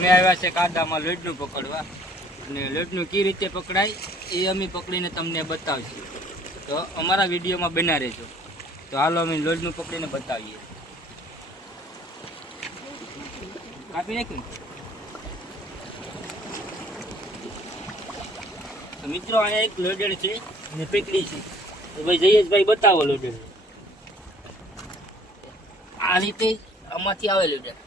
અમે આવ્યા છે કાદામાં લોટનું પકડવા, અને લોટનું કઈ રીતે પકડાય એ અમે પકડીને તમને બતાવીશું. તો અમારા વિડીયોમાં બના રહેજો. તો હાલો અમે લોટનું પકડીને બતાવીએ. કાપી નાખ્યું. તો મિત્રો અહીંયા એક લોડેડ છે અને પકડી છે. તો ભાઈ જયેશભાઈ બતાવો લોડેડ. આ રીતે આમાંથી આવે લોડેડ.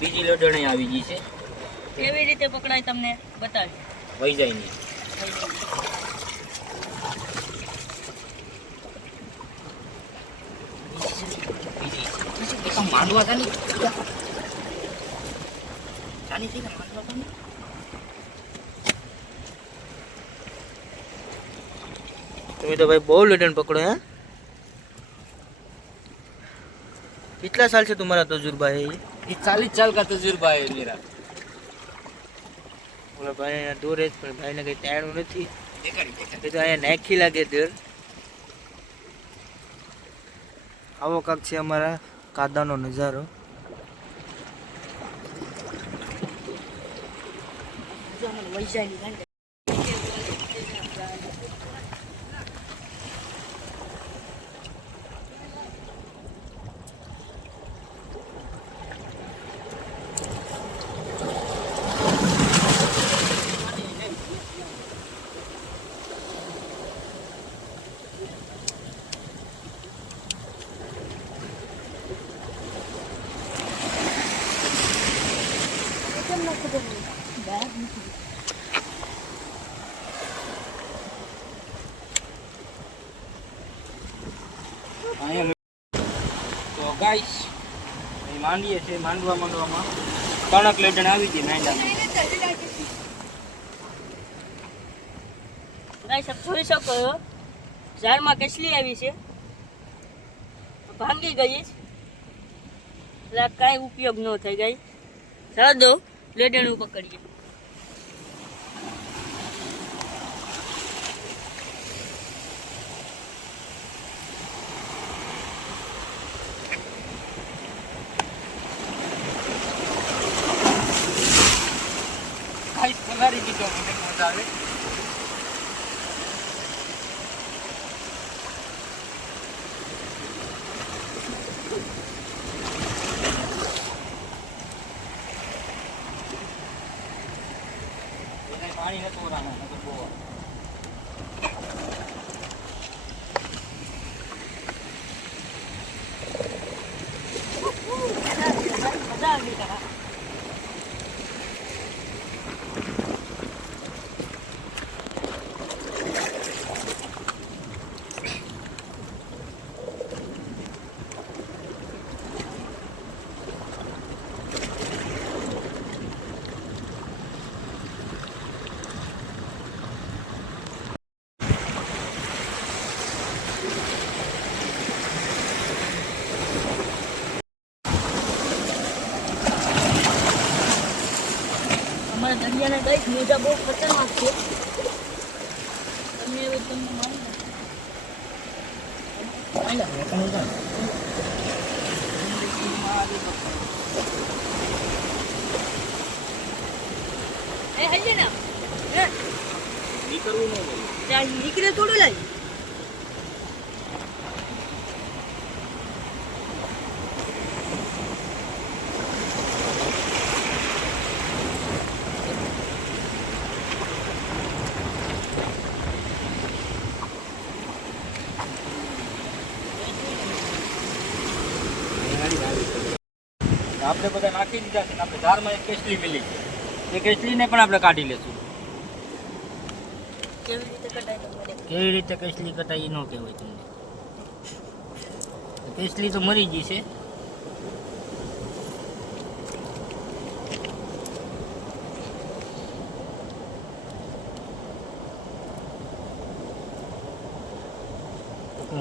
બીજી લોડણી આવી ગઈ છે. કેવી રીતે પકડાય તમને બતાવી. વહી જાય નહીં. માંડવા જાની છે ને માંડવા જાની. તમે तो भाई बहुत लोडन पकड़ो हैं। कितना साल से तुम्हारा तजुर्बा है ये 40 साल का तजुर्बा है मेरा। बोला भाई यहाँ दूर है पर भाई ने कहीं तैयार नहीं थी तो यहाँ नाखी लगे देर आवो काक छे हमारा कादानो नजारो। तो गाइस માંડીએ છે માંડવામાં કણક લેટણ આવી ગઈ માંડામાં। ગાઈસ આપ જોઈ શકો છો ઝાડમાં કેસલી આવી છે ભાંગી ગઈ એટલે કાંઈ ઉપયોગ ન થઈ ગઈ। ચાલો દો લેટણ પકડીએ। પગારી દીધો મને મજા આવે। પાણી નતું ઓરાના નકર બહુ મજા આવી ગઈ। हमारे दरिया ने गाइस मोजा बहुत खतरनाक है। તમને હવે તમને મારું એ હલ્લે ના હે નીકળવું ન હોય ત્યાં નીકળે થોડું લાઈ આપણે બધા નાખી દીધા છે ને આપણે ધારમાં એક કેસલી મિલી છે એ કેસલીને પણ આપણે કાઢી લેશું। કેવી રીતે કટાય તમને કેવી રીતે કેસલી કટાઈ ન કહેવાય તમને। પેસલી તો મરી ગઈ છે.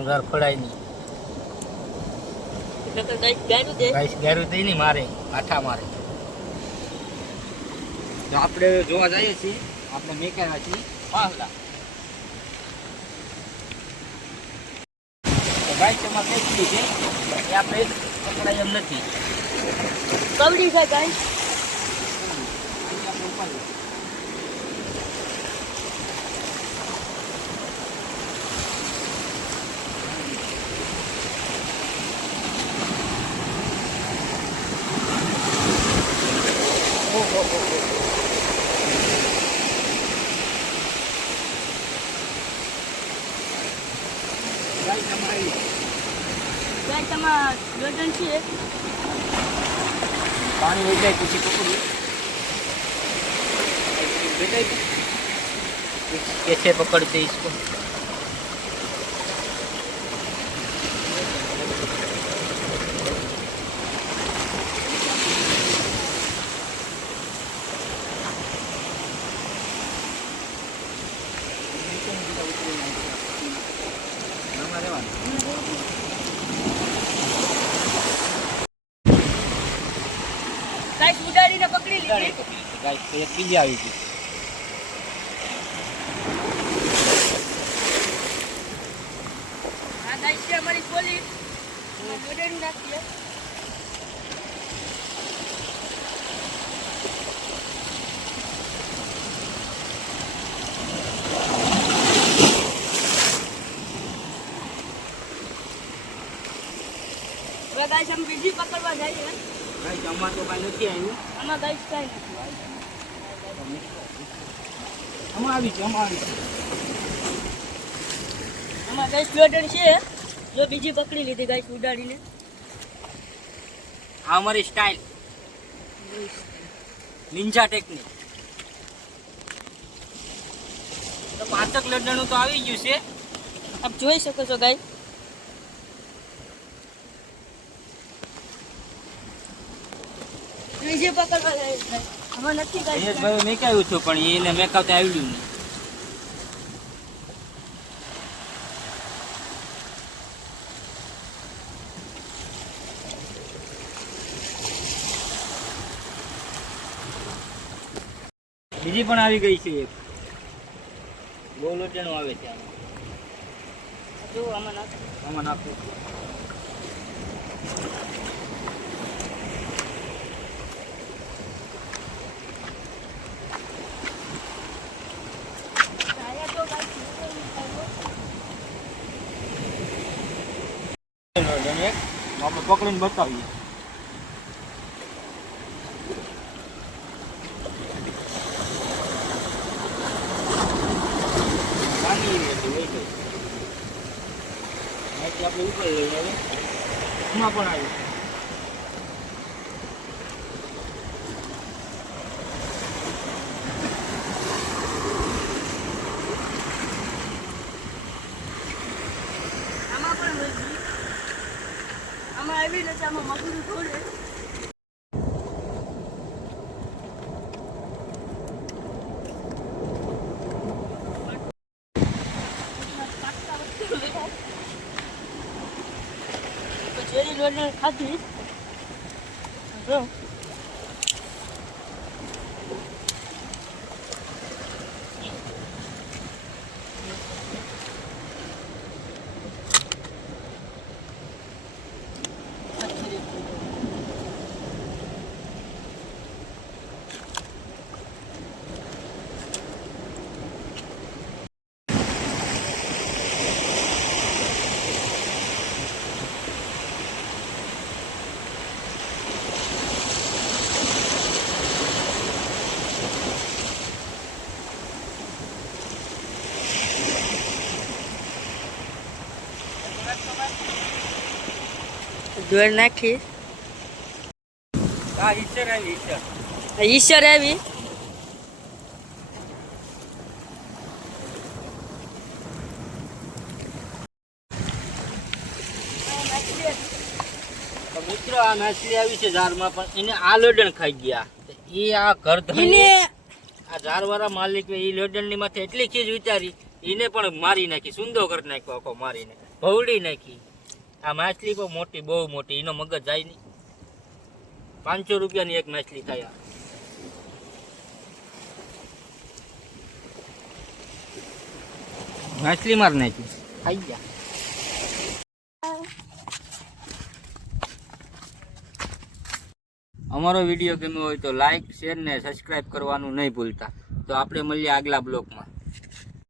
ઘર ફળાય નહીં. એટલે તો ગાયનું દે. ગાઈસ ગારું દઈ નહીં મારે આઠા મારે. તો આપણે જોવા જઈએ છીએ. આપણે મેકાવ્યા છીએ પાહલા. ગાઈસ એમાં કેટલી છે એ આપણે પકડાય એમ નથી. કવડી છે ગાય. આપણે ઉપાડીએ. ગાય તમારા લોટન છે. પાણી વહી જાય પછી પકડ્યું कैसे पकड़ते इसको. ગાય ઉડાડીને પકડી લીધી. ગાઈસ એક બીજી આવી ગઈ. આ ગાય છે અમારી પોલીસ. ઉડાડી નાખીએ. હવે ગાય અમે બીજી પકડવા જઈએ. ગાઈસ અમાર તો કાંઈ નથી આવ્યું. આમાં ગાય કાંઈ નથી. આમાં આવી છે. આમાં ગાય લોટન છે. જો બીજી પકડી લીધી ગાય ઉડાડીને. આ અમારી સ્ટાઇલ નિંજા ટેકનિક. તો 5 લડ્ડાનું તો આવી ગયું છે. આપ જોઈ શકો છો ગાય. બીજી પકડવા જાય છે. આમાં નથી ગાય. મહેશભાઈ મેકાવ્યું હતું પણ એને મેકાવતા આવડ્યું નહીં. બીજી પણ આવી ગઈ છે એક. બહુ લોટેણું આવે છે આમાં. જો આમાં નાખો. આમાં નાખો. આયા તો ગાય આપણે પકડીને બતાવીએ. આપણે ઉપર લઈ આવે. એમાં પણ આવ્યું. આમાં પણ હોય છે. આમાં આવી નથી. આમાં મગરું થોડે. જેરી લોટને ખાધી. જો જોર નાખી. હા ઈશ્વર આવી. ઈશ્વર આવી. તો મિત્રો આ માછલી આવી છે ઝારમાં, પણ એને આ લોડણ ખાઈ ગયા. એ આ ઘર ધણીને આ ઝારવાળા માલિક એ લોડણની માથે એટલી ખીજ વિચારી, એને પણ મારી નાખી, સુંદો કરી નાખ્યો આખો, મારીને ભવડી નાખી. આ માછલી પણ મોટી, બહુ મોટી, એનો મગજ જાય નહીં. 500 રૂપિયાની એક માછલી થાય. માછલી માર નાખી, ખાઈ ગયા. અમારો વિડીયો ગમ્યો હોય તો લાઈક, શેર ને સબસ્ક્રાઇબ કરવાનું નહીં ભૂલતા. તો આપણે મળીએ આગલા બ્લોગમાં.